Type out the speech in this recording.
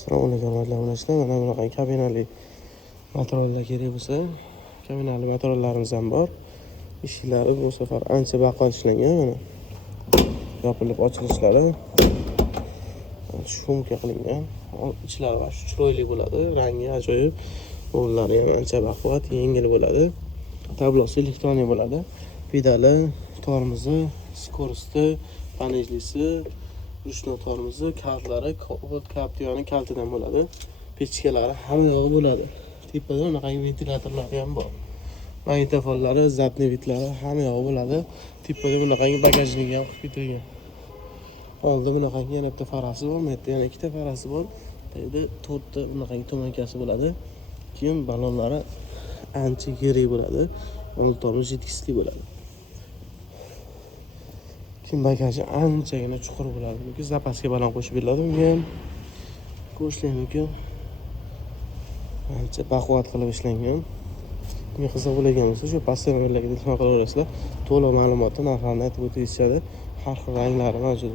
Assalomu alaykum warahmatullahi. Mana bunaqa kabinali materiallar kerak bo'lsa, kabinali materiallarimiz ham bor. Eshiklari bu safar ancha baquvvat ishlangan. Mana yopilib ochilishlari shumka qilingan. Ichlari va shu chiroyli bo'ladi, rangi ajoyib. O'rnlari ham ancha baquvvat, yengil bo'ladi. Tablosi elektronli bo'ladi. Pedali, tormozi, skorosti, panejlisi, ruchnoy tormozi, kartlari, kaptiyoni kaltidan bo'ladi. Pechkalari hamma yog'i bo'ladi. Tepada bunaqangi ventilyatorlari ham bor. Magnitofonlari, zapni bitlari hamma yog'i bo'ladi. Tepada bunaqangi bagajniki ham qilib ketilgan. Oldida bunaqangi yana bitta farasi bor, bu yerda yana ikkita farasi bor. Bu yerda 4 ta bunaqangi to'mankasi bo'ladi. Keyin balonlari ancha yirik bo'ladi. 6 tormoz yetkizli bo'ladi. Keyin bagaji anchagina chuqur bo'ladi. Bunga zapaska balon qo'shib beriladi. Unga ham qo'shilishi mumkin. Ancha baquvvat qilib ishlangan. Bunga qiziq bo'lgan bo'lsa, shu pastda nomerlarga telefon qilaverasizlar. To'liq ma'lumotni narxlarini aytib o'tishadi. Har xil ranglari mavjud.